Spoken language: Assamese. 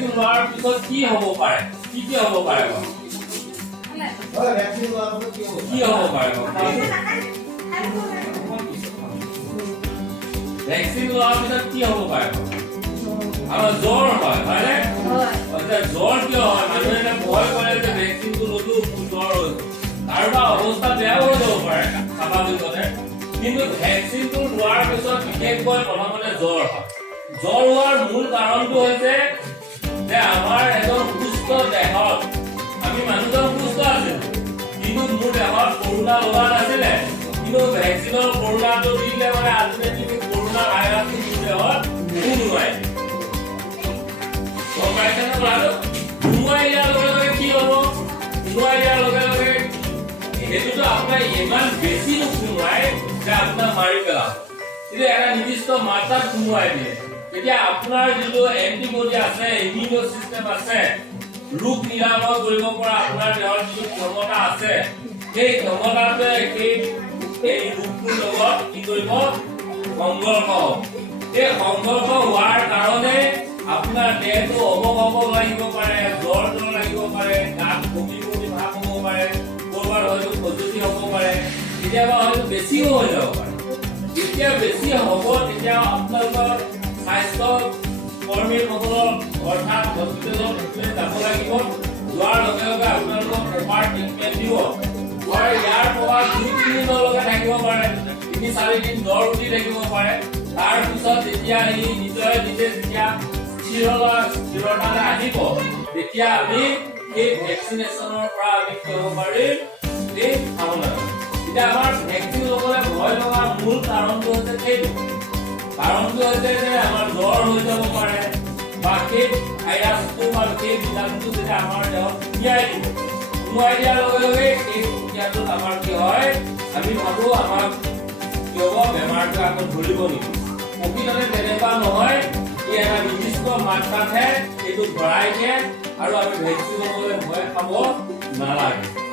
ভেকচিন লোৱাৰ পিছত কি হ'ব পাৰে কি হ'ব পাৰে কি হ'ব পাৰে ভেকচিন লোৱাৰ পিছত কি হ'ব পাৰে আমাৰ জ্বৰ হয় হয়নে জ্বৰ কিয় হয় মানুহে ভয় কৰে যে ভেকচিনটো ললো জ্বৰ হৈছে কাৰোবাৰ অৱস্থা বেয়া হৈ যাব পাৰে স্বাভাৱিকতে কিন্তু ভেকচিনটো লোৱাৰ পিছত বিশেষকৈ প্ৰথমতে জ্বৰ হয় জ্বৰ হোৱাৰ মূল কাৰণটো হৈছে যে আমাৰ এজন সুস্থ দেহত আমি মানুহজন সুস্থ আছিলো কিন্তু মোৰ দেহত কৰোণা লগা নাছিলে কিন্তু ভেকচিনৰ কৰোণাটো দিলে মানে আল্টিমেটলি কৰোণা ভাইৰাছটো মোৰ দেহত নোসোমাই সোমাই দিয়াৰ লগে লগে কি হ'ব সোমাই দিয়াৰ লগে লগে সেইটোতো আপোনাৰ ইমান বেছি নোসোমাই যে আপোনাক মাৰি পেলাব কিন্তু এটা নিৰ্দিষ্ট মাত্ৰাত সোমোৱাই দিয়ে এতিয়া আপোনাৰ যিটো এন্টিবডি আছে ইমিউন সিস্টেম আছে ৰোগ নিৰাময় কৰিব পৰা আপোনাৰ দেহৰ যিটো ক্ষমতা আছে সেই ক্ষমতাটোৱে এই ৰোগটোৰ লগত কি কৰিব সংঘৰ্ষ হ'ব এই সংঘৰ্ষ হোৱাৰ কাৰণে আপোনাৰ দেহটো অৱগত লাগিব পাৰে জ্বৰ লাগিব পাৰে গাত বমি ভাৱ হ'ব পাৰে কৰবাৰ হয়তো খজুতি হ'ব পাৰে কেতিয়াবা হয়তো বেছিও হৈ যাব পাৰে যেতিয়া বেছি হ'ব তেতিয়া আপোনালোকৰ স্বাস্থ্য কৰ্মীসকলৰ অৰ্থাৎ হস্পিটেলত যাব লাগিব যোৱাৰ লগে লগে আপোনালোকক প্ৰপাৰ ট্ৰিটমেণ্ট দিব ইয়াৰ প্ৰভাৱ 2-3 দিনলৈকে থাকিব পাৰে 3-4 দিন জ্বৰ উঠি থাকিব পাৰে তাৰপিছত যেতিয়া ই নিজে যেতিয়া স্থিৰতালৈ আহিব তেতিয়া আমি এই ভেকচিনেশ্যনৰ পৰা আমি কৰিব পাৰিম এই ভাৱনা এতিয়া আমাৰ ভেকচিন ল'বলৈ ভয় লগা মূল কাৰণটো হৈছে সেইটো কাৰণটো হৈছে যে আমাৰ জ্বৰ হৈ যাব পাৰে বা সেই ভাইৰাছটো বা সেই বীজাণুটো যেতিয়া আমাৰ দেহত সোমোৱাই দিয়াৰ লগে লগে সেই প্ৰক্ৰিয়াটোত আমাৰ কি হয় আমি ভাবো আমাক কি হ'ব বেমাৰটো আকৌ ধৰিব নেকি প্ৰকৃততে তেনেকুৱা নহয় ই এটা নিৰ্দিষ্ট মাত্ৰাতহে এইটো ভৰাই দিয়ে আৰু আমি ভেকচিন ল'বলৈ ভয় খাব নালাগে